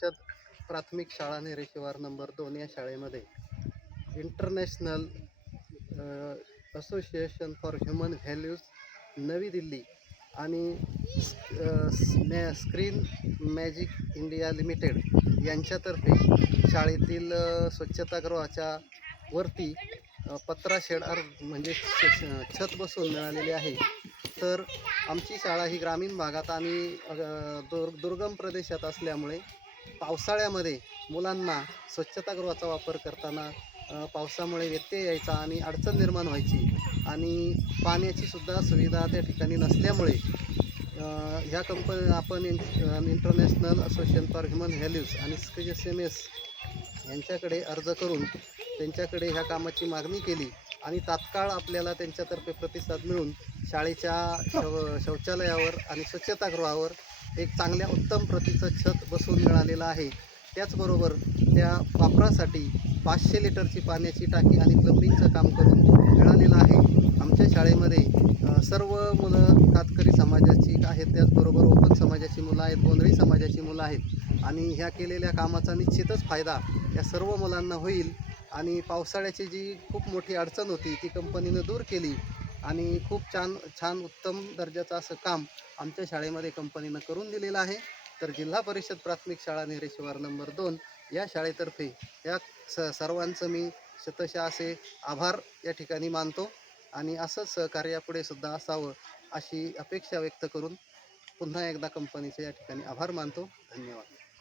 परिषद प्राथमिक शाळा नेरेशिवार नंबर 2 या शाळेमध्ये international association for human values नवी दिल्ली आणि स्क्रीन मॅजिक इंडिया लिमिटेड यांच्यातर्फे शाळेतील स्वच्छतागृहाच्या वरती पत्रा शेड म्हणजे छत बसवून मिळालेली आहे. तर आमची शाळा ही ग्रामीण भागात आणि दुर्गम प्रदेशात असल्यामुळे पावसाळ्यामध्ये मुलांना स्वच्छतागृहाचा वापर करताना पावसामुळे व्यत्यय यायचा आणि अडचण निर्माण व्हायची आणि पाण्याची सुद्धा सुविधा त्या ठिकाणी नसल्यामुळे ह्या आपण international association for human values आणि SCSMS यांच्याकडे अर्ज करून त्यांच्याकडे ह्या कामाची मागणी केली आणि तात्काळ आपल्याला त्यांच्यातर्फे प्रतिसाद मिळून शाळेच्या शौचालयावर आणि स्वच्छतागृहावर एक चांगल्या उत्तम प्रतीचं छत बसवून मिळालेलं आहे. त्याचबरोबर त्या वापरासाठी 500 लिटरची पाण्याची टाकी आणि प्लंबिंगचं काम करून मिळालेलं आहे. आमच्या शाळेमध्ये सर्व मुलं कातकरी समाजाची आहेत, त्याचबरोबर ओपन समाजाची मुलं आहेत, गोंधळी समाजाची मुलं आहेत आणि ह्या केलेल्या कामाचा निश्चितच फायदा या सर्व मुलांना होईल आणि पावसाळ्याची जी खूप मोठी अडचण होती ती कंपनीनं दूर केली आणि खूप छान उत्तम दर्जाचं असं काम आमच्या शाळेमध्ये कंपनीनं करून दिलेलं आहे. तर जिल्हा परिषद प्राथमिक शाळा नेरेशिवार नंबर 2 या शाळेतर्फे या सर्वांचं मी शतशः असे आभार या ठिकाणी मानतो आणि असंच सहकार्य यापुढे सुद्धा असावं अशी अपेक्षा व्यक्त करून पुन्हा एकदा कंपनीचे या ठिकाणी आभार मानतो. धन्यवाद.